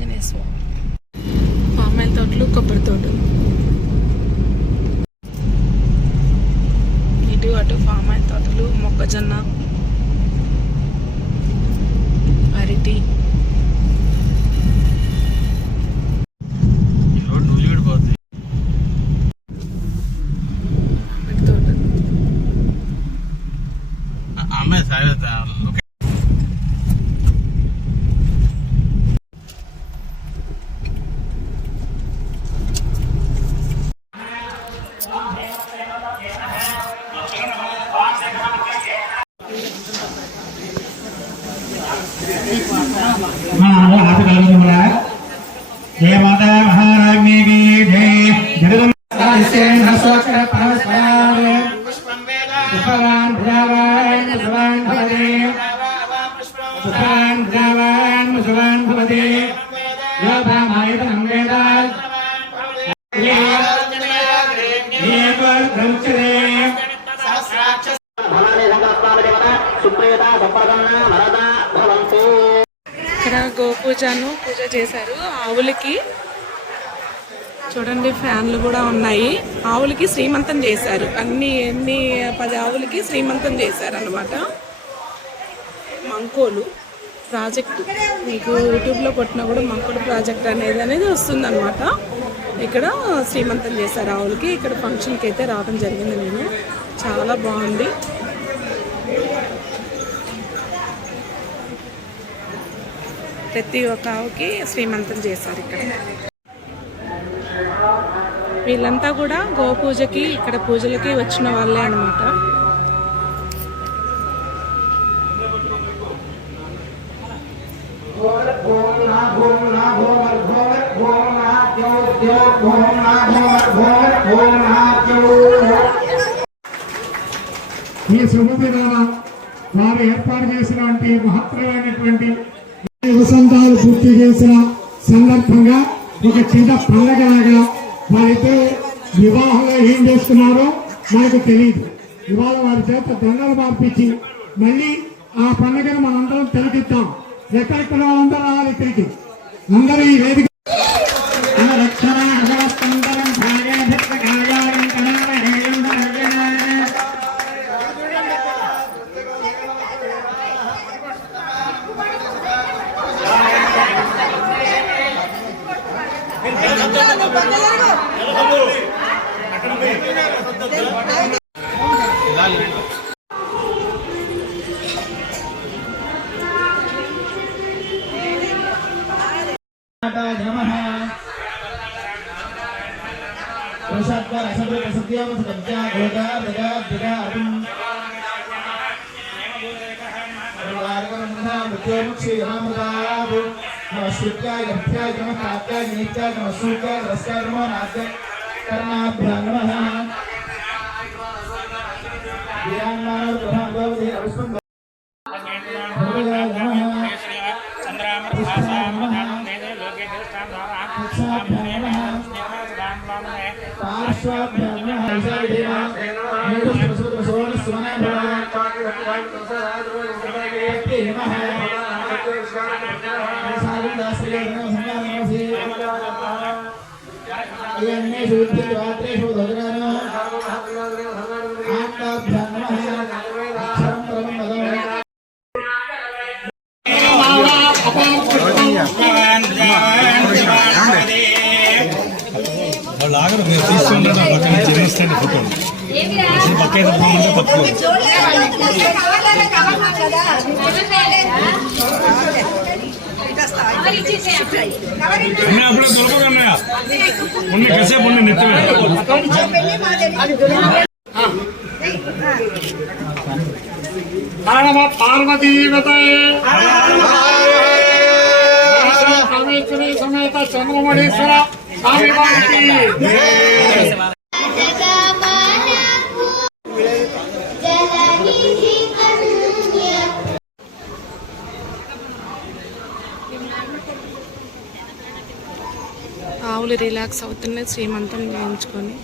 ఆంజనేయ స్వామి. Palm oil తోటలు, కొబ్బరి తోటలు, ఇటు అటు పామాయిల్ తోటలు, మొక్కజొన్న, అరటి. जय माता महारानी की जय जगदम्बा हस्ताक्षर परस्पराय पुष्पवान भगवान मुसवान भवते पुष्पवान भगवान मुसवान भवते यो भामायतनं वेदा ये पर ब्रह्मचर्य भवानी संकल्पावदेवता सुप्रेता संपर्कना मरदा भवन्ति. ఇక్కడ గోపూజను పూజ చేశారు. ఆవులకి చూడండి ఫ్యాన్లు కూడా ఉన్నాయి. ఆవులకి శ్రీమంతం చేశారు. ఎన్ని 10 ఆవులకి శ్రీమంతం చేశారు అన్నమాట. మంకోలు ప్రాజెక్టు మీకు యూట్యూబ్లో కొట్టినా కూడా మంకోలు ప్రాజెక్ట్ అనేది వస్తుందన్నమాట. ఇక్కడ శ్రీమంతం చేశారు ఆవులకి. ఇక్కడ ఫంక్షన్కి అయితే రావడం జరిగింది నేను. చాలా బాగుంది. ప్రతి ఒక్క ఆవుకి శ్రీమంతం చేశారు ఇక్కడ. వీళ్ళంతా కూడా గోపూజకి ఇక్కడ పూజలకి వచ్చిన వాళ్ళే అన్నమాట. ఈ శుభదినాన వారు ఏర్పాటు చేసినటువంటి మహత్తరమైనటువంటి వసంతాలు పూర్తి చేసిన సందర్భంగా ఒక చిన్న పండగలాగా వారితో వివాహంగా ఏం చేస్తున్నారో మనకు తెలియదు. ఇవాళ వారి చేత దండలు మార్పించి మళ్ళీ ఆ పండుగను మనందరం తిరిగిద్దాం. ఎక్కడెక్కడ వాళ్ళందరూ రావాలి ఇక్కడికి. అందరూ ఈ వేదిక ఆగరు మీరు తీసుకుంటే పక్కన చిన్నస్తాను ఫోటోలు పక్క తక్కువ అప్పుడే దొరకగా ఉన్న కాసేపు ఉన్న నెత్తమే పార్వతీ సమేత చంద్రమణీశ్వర స్వామి వారికి ఆవులు రిలాక్స్ అవుతున్నాయి శ్రీమంతం చేయించుకొని.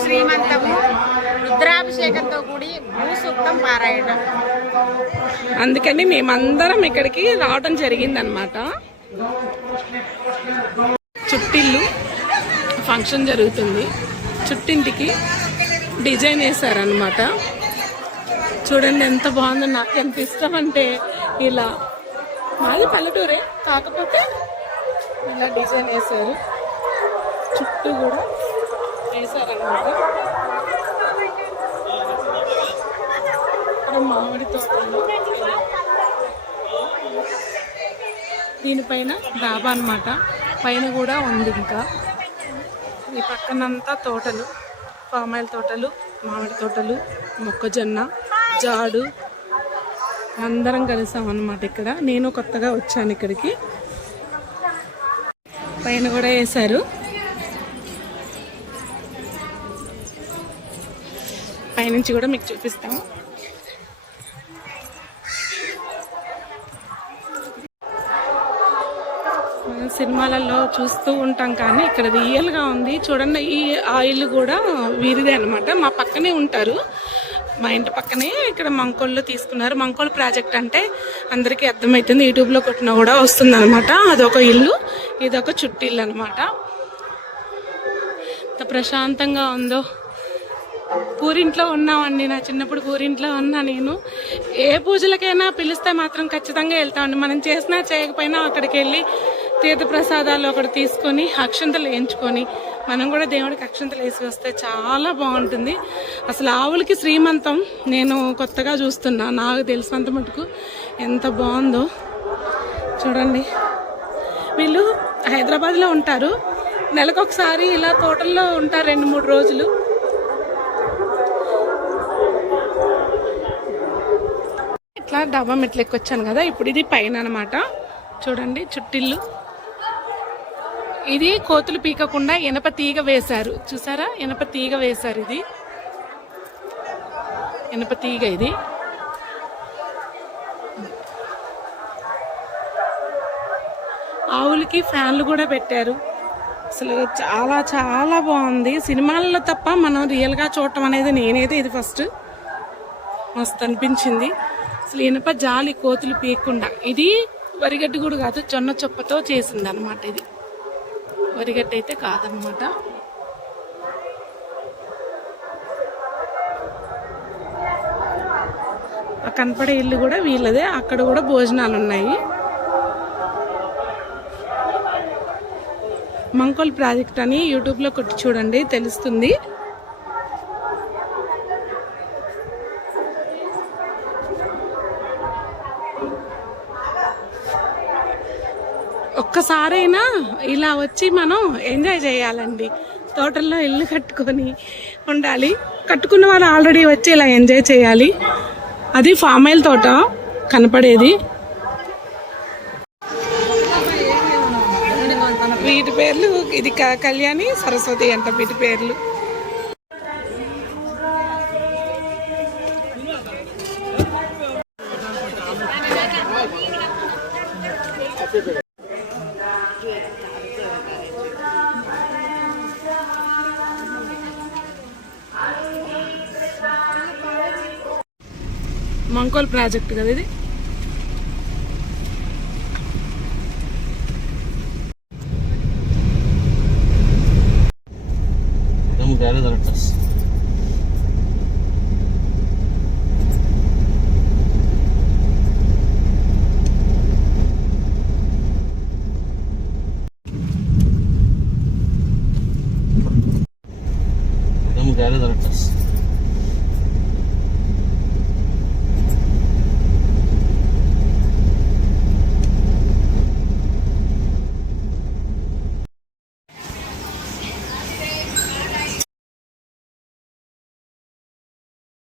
శ్రీమంతము రుద్రాభిషేకంతో కూడి భూసూక్తం పారాయణ. అందుకని మేమందరం ఇక్కడికి రావడం జరిగిందనమాట. చుట్టిల్లు ఫంక్షన్ జరుగుతుంది. చుట్టింటికి డిజైన్ వేసారనమాట. చూడండి ఎంత బాగుందో. నాకు ఎంత ఇష్టం అంటే ఇలా, మాది పల్లెటూరే కాకపోతే ఇలా డిజైన్ వేసారు. చుట్టూ కూడా వేసారనమాట. ఇక్కడ మామిడి తోటలు, దీనిపైన డాబా అనమాట. పైన కూడా ఉంది. ఇంకా ఈ పక్కనంతా తోటలు, పామాయిల్ తోటలు, మామిడి తోటలు, మొక్కజొన్న, జాడు అందరం కలిసాం అన్నమాట. ఇక్కడ నేను కొత్తగా వచ్చాను ఇక్కడికి. పైన కూడా వేశారు. పైనుంచి కూడా మీకు చూపిస్తాము. మనం సినిమాలలో చూస్తూ ఉంటాం కానీ ఇక్కడ రియల్గా ఉంది. చూడండి, ఈ ఆయిల్ కూడా వీరిదే అనమాట. మా పక్కనే ఉంటారు, మా ఇంటి పక్కనే. ఇక్కడ మంకోళ్ళు తీసుకున్నారు. మంకోల్ ప్రాజెక్ట్ అంటే అందరికీ అర్థమవుతుంది, యూట్యూబ్లో కొట్టినా కూడా వస్తుంది అనమాట. అదొక ఇల్లు, ఇదొక చుట్టిల్లు అనమాట. ఎంత ప్రశాంతంగా ఉందో. పూరింట్లో ఉన్నామండి. నా చిన్నప్పుడు పూరింట్లో ఉన్నా నేను. ఏ పూజలకైనా పిలిస్తే మాత్రం ఖచ్చితంగా వెళ్తామండి. మనం చేసినా చేయకపోయినా అక్కడికి వెళ్ళి తీర్థప్రసాదాలు ఒకటి తీసుకొని అక్షంతలు వేయించుకొని మనం కూడా దేవుడికి అక్షంతలు వేసి వస్తే చాలా బాగుంటుంది. అసలు ఆవులకి శ్రీమంతం నేను కొత్తగా చూస్తున్నా. నాకు తెలిసినంత మటుకు ఎంత బాగుందో చూడండి. వీళ్ళు హైదరాబాద్లో ఉంటారు. నెలకొకసారి ఇలా తోటల్లో ఉంటారు 2-3 రోజులు. ఇట్లా డాబా మెట్లు ఎక్కొచ్చాను కదా. ఇప్పుడు ఇది పైన అనమాట. చూడండి చుట్టిల్లు. ఇది కోతులు పీకకుండా ఇనప తీగ వేశారు. చూసారా, ఇనప తీగ వేశారు. ఇది ఇనప తీగ. ఇది ఆవులకి ఫ్యాన్లు కూడా పెట్టారు. అసలు చాలా చాలా బాగుంది. సినిమాల్లో తప్ప మనం రియల్గా చూడటం అనేది నేనైతే ఇది ఫస్ట్. మస్తు అనిపించింది. అసలు ఇనప జాలి, కోతులు పీకకుండా. ఇది వరిగడ్డి కూడా కాదు, జొన్న చొప్పతో చేసింది అనమాట. ఇది వరిగడ్డి అయితే కాదనమాట. కనపడే ఇల్లు కూడా వీళ్ళదే. అక్కడ కూడా భోజనాలు ఉన్నాయి. మంకోల్ ప్రాజెక్ట్ అని యూట్యూబ్లో కొట్టి చూడండి, తెలుస్తుంది. ఒక్కసారైనా ఇలా వచ్చి మనం ఎంజాయ్ చేయాలండి. తోటల్లో ఇల్లు కట్టుకొని ఉండాలి. కట్టుకున్న వాళ్ళు ఆల్రెడీ వచ్చి ఇలా ఎంజాయ్ చేయాలి. అది ఫామాయిల్ తోట కనపడేది. వీటి పేరు పేర్లు ఇది కళ్యాణి, సరస్వతి అంట వీటి పేర్లు. మంకోల్ ప్రాజెక్ట్ కదా ఇది. Vamos, galera,